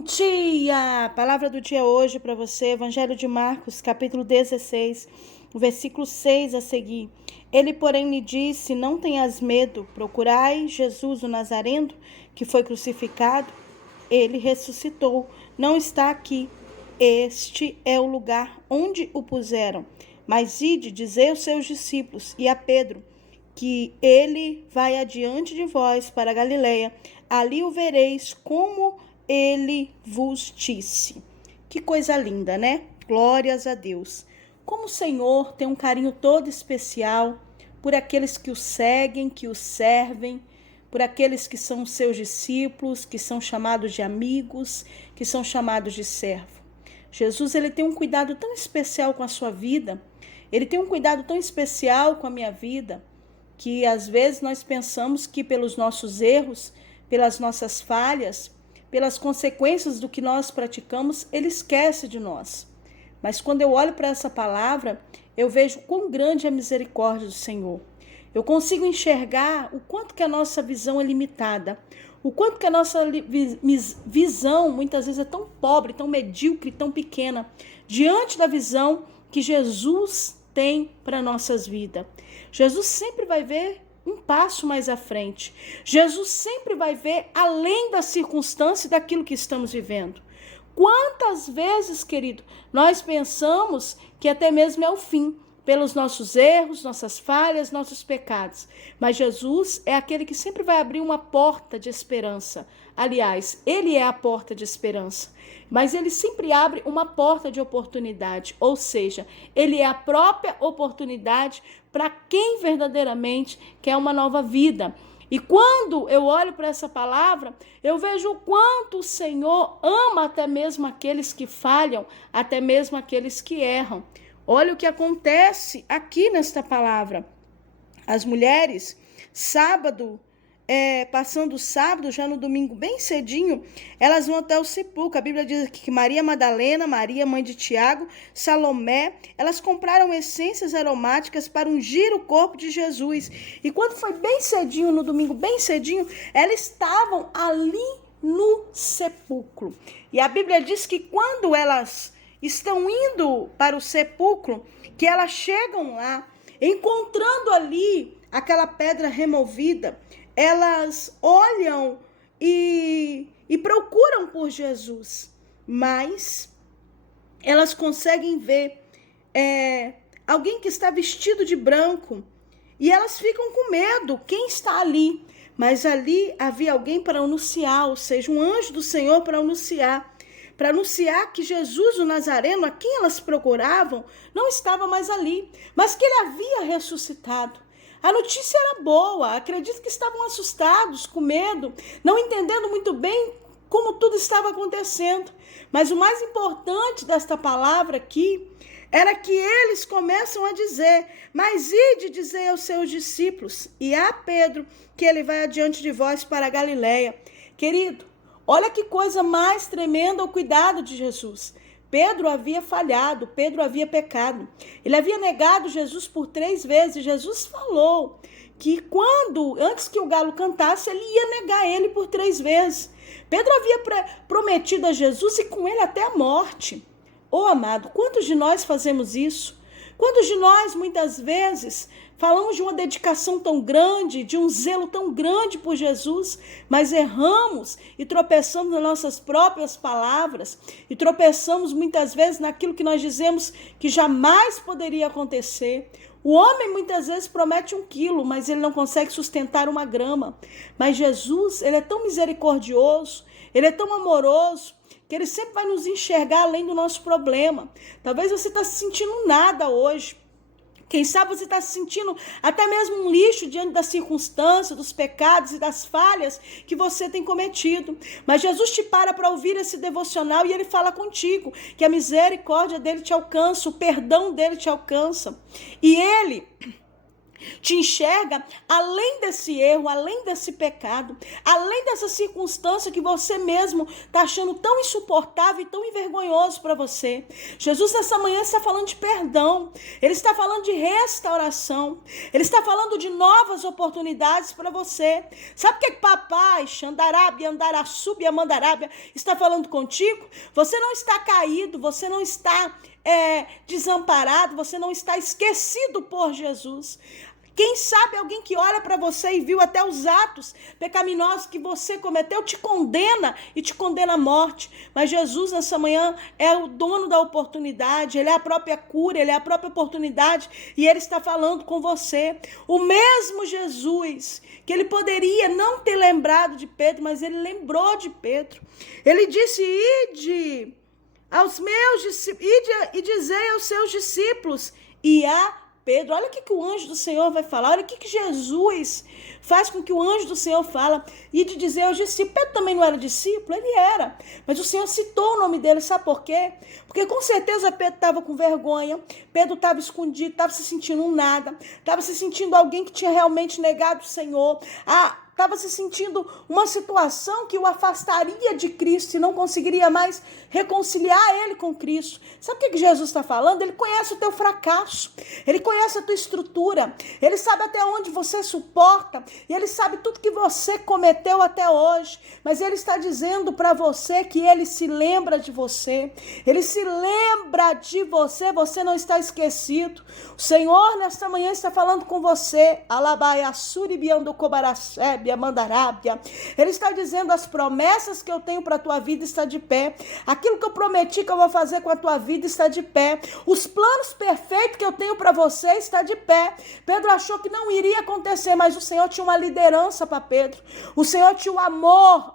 Bom dia! A palavra do dia hoje para você, Evangelho de Marcos, capítulo 16, o versículo 6 a seguir. Ele, porém, lhe disse: Não tenhas medo, procurai Jesus o Nazareno, que foi crucificado. Ele ressuscitou, não está aqui. Este é o lugar onde o puseram. Mas ide, dizei aos seus discípulos e a Pedro, que ele vai adiante de vós para a Galileia. Ali o vereis como ele vos disse. Que coisa linda, né? Glórias a Deus. Como o Senhor tem um carinho todo especial por aqueles que o seguem, que o servem, por aqueles que são seus discípulos, que são chamados de amigos, que são chamados de servo. Jesus, ele tem um cuidado tão especial com a sua vida, ele tem um cuidado tão especial com a minha vida, que às vezes nós pensamos que pelos nossos erros, pelas nossas falhas, pelas consequências do que nós praticamos, ele esquece de nós. Mas quando eu olho para essa palavra, eu vejo quão grande é a misericórdia do Senhor. Eu consigo enxergar o quanto que a nossa visão é limitada, o quanto que a nossa visão muitas vezes é tão pobre, tão medíocre, tão pequena, diante da visão que Jesus tem para nossas vidas. Jesus sempre vai ver um passo mais à frente. Jesus sempre vai ver além da circunstância e daquilo que estamos vivendo. Quantas vezes, querido, nós pensamos que até mesmo é o fim, pelos nossos erros, nossas falhas, nossos pecados. Mas Jesus é aquele que sempre vai abrir uma porta de esperança. Aliás, ele é a porta de esperança. Mas ele sempre abre uma porta de oportunidade. Ou seja, ele é a própria oportunidade para quem verdadeiramente quer uma nova vida. E quando eu olho para essa palavra, eu vejo o quanto o Senhor ama até mesmo aqueles que falham, até mesmo aqueles que erram. Olha o que acontece aqui nesta palavra. As mulheres, passando o sábado, já no domingo bem cedinho, elas vão até o sepulcro. A Bíblia diz aqui que Maria Madalena, Maria, mãe de Tiago, Salomé, elas compraram essências aromáticas para ungir o corpo de Jesus. E quando foi bem cedinho, no domingo bem cedinho, elas estavam ali no sepulcro. E a Bíblia diz que quando elas estão indo para o sepulcro, que elas chegam lá, encontrando ali aquela pedra removida, elas olham e procuram por Jesus, mas elas conseguem ver alguém que está vestido de branco, e elas ficam com medo, quem está ali? Mas ali havia alguém para anunciar, ou seja, um anjo do Senhor para anunciar que Jesus, o Nazareno, a quem elas procuravam, não estava mais ali, mas que ele havia ressuscitado. A notícia era boa, acredito que estavam assustados, com medo, não entendendo muito bem como tudo estava acontecendo. Mas o mais importante desta palavra aqui era que eles começam a dizer: mas ide dizer aos seus discípulos e a Pedro que ele vai adiante de vós para a Galileia. Querido, olha que coisa mais tremenda o cuidado de Jesus. Pedro havia falhado, Pedro havia pecado. Ele havia negado Jesus por 3 vezes. Jesus falou que antes que o galo cantasse, ele ia negar ele por 3 vezes. Pedro havia prometido a Jesus e com ele até a morte. Ô amado, quantos de nós fazemos isso? Quantos de nós, muitas vezes, falamos de uma dedicação tão grande, de um zelo tão grande por Jesus, mas erramos e tropeçamos nas nossas próprias palavras e tropeçamos muitas vezes naquilo que nós dizemos que jamais poderia acontecer. O homem muitas vezes promete 1 quilo, mas ele não consegue sustentar 1 grama. Mas Jesus, ele é tão misericordioso, ele é tão amoroso, que ele sempre vai nos enxergar além do nosso problema. Talvez você está se sentindo nada hoje. Quem sabe você está se sentindo até mesmo um lixo diante das circunstâncias, dos pecados e das falhas que você tem cometido. Mas Jesus te para ouvir esse devocional e ele fala contigo que a misericórdia dele te alcança, o perdão dele te alcança. E ele te enxerga além desse erro, além desse pecado, além dessa circunstância que você mesmo está achando tão insuportável e tão envergonhoso para você. Jesus nessa manhã está falando de perdão, ele está falando de restauração, ele está falando de novas oportunidades para você. Sabe o que papai, Xandarábia, Andaraçúbia, Mandarábia, está falando contigo? Você não está caído, você não está desamparado, você não está esquecido por Jesus. Quem sabe alguém que olha para você e viu até os atos pecaminosos que você cometeu te condena e te condena à morte. Mas Jesus nessa manhã é o dono da oportunidade, ele é a própria cura, ele é a própria oportunidade e ele está falando com você. O mesmo Jesus que ele poderia não ter lembrado de Pedro, mas ele lembrou de Pedro. Ele disse: ide aos meus discípulos, e dizei aos seus discípulos e a Pedro. Olha o que o anjo do Senhor vai falar, olha o que Jesus faz com que o anjo do Senhor fala, e de dizer aos discípulos. Pedro também não era discípulo, ele era, mas o Senhor citou o nome dele, sabe por quê? Porque com certeza Pedro estava com vergonha, Pedro estava escondido, estava se sentindo um nada, estava se sentindo alguém que tinha realmente negado o Senhor, estava se sentindo uma situação que o afastaria de Cristo e não conseguiria mais reconciliar ele com Cristo. Sabe o que Jesus está falando? Ele conhece o teu fracasso, ele conhece a tua estrutura, ele sabe até onde você suporta, e ele sabe tudo que você cometeu até hoje, mas ele está dizendo para você que ele se lembra de você, ele se lembra de você, você não está esquecido. O Senhor nesta manhã está falando com você, ele está dizendo: as promessas que eu tenho para a tua vida está de pé, aquilo que eu prometi que eu vou fazer com a tua vida está de pé, os planos perfeitos que eu tenho para você está de pé. Pedro achou que não iria acontecer, mas o Senhor tinha uma liderança para Pedro, o Senhor tinha o amor,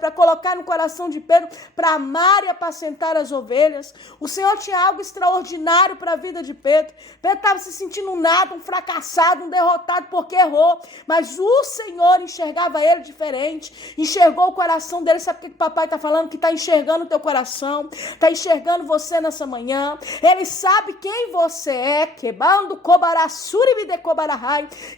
para colocar no coração de Pedro, para amar e apacentar as ovelhas. O Senhor tinha algo extraordinário para a vida de Pedro. Pedro estava se sentindo um nada, um fracassado, um derrotado porque errou, mas o Senhor enxergava ele diferente, enxergou o coração dele. Sabe o que o papai está falando? Que está enxergando o teu coração, está enxergando você nessa manhã. Ele sabe quem você é, quebando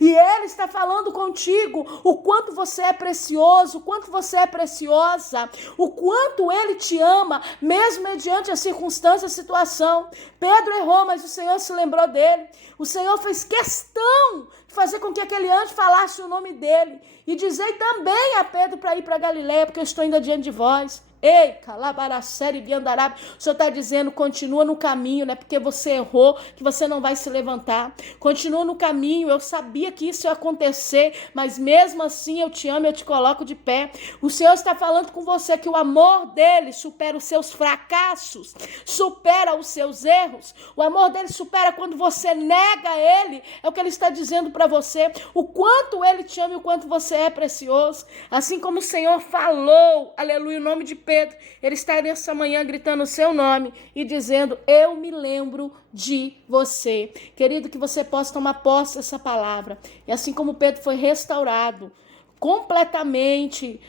e ele está falando contigo o quanto você é precioso, o quanto você é preciosa, o quanto ele te ama, mesmo mediante a circunstância, a situação. Pedro errou, mas o Senhor se lembrou dele. O Senhor fez questão de fazer com que aquele anjo falasse o nome dele e dizer também a Pedro para ir para Galileia, porque eu estou indo adiante de vós. Ei, Calabaracere Biandarab, o Senhor está dizendo: continua no caminho, não é porque você errou que você não vai se levantar. Continua no caminho, eu sabia que isso ia acontecer, mas mesmo assim eu te amo, eu te coloco de pé. O Senhor está falando com você que o amor dele supera os seus fracassos, supera os seus erros. O amor dele supera quando você nega ele, é o que ele está dizendo para você, o quanto ele te ama e o quanto você é precioso. Assim como o Senhor falou, aleluia, o nome de Pedro, ele está nessa manhã gritando o seu nome e dizendo: eu me lembro de você. Querido, que você possa tomar posse dessa palavra. E assim como Pedro foi restaurado completamente,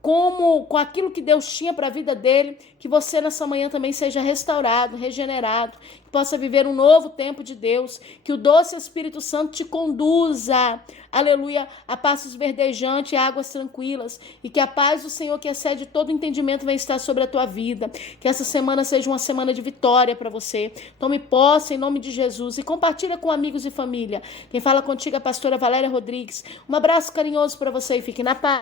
com aquilo que Deus tinha para a vida dele, que você nessa manhã também seja restaurado, regenerado, que possa viver um novo tempo de Deus, que o doce Espírito Santo te conduza, aleluia, a passos verdejantes e águas tranquilas, e que a paz do Senhor, que excede todo entendimento, venha estar sobre a tua vida, que essa semana seja uma semana de vitória para você. Tome posse em nome de Jesus e compartilha com amigos e família. Quem fala contigo é a pastora Valéria Rodrigues. Um abraço carinhoso para você e fique na paz.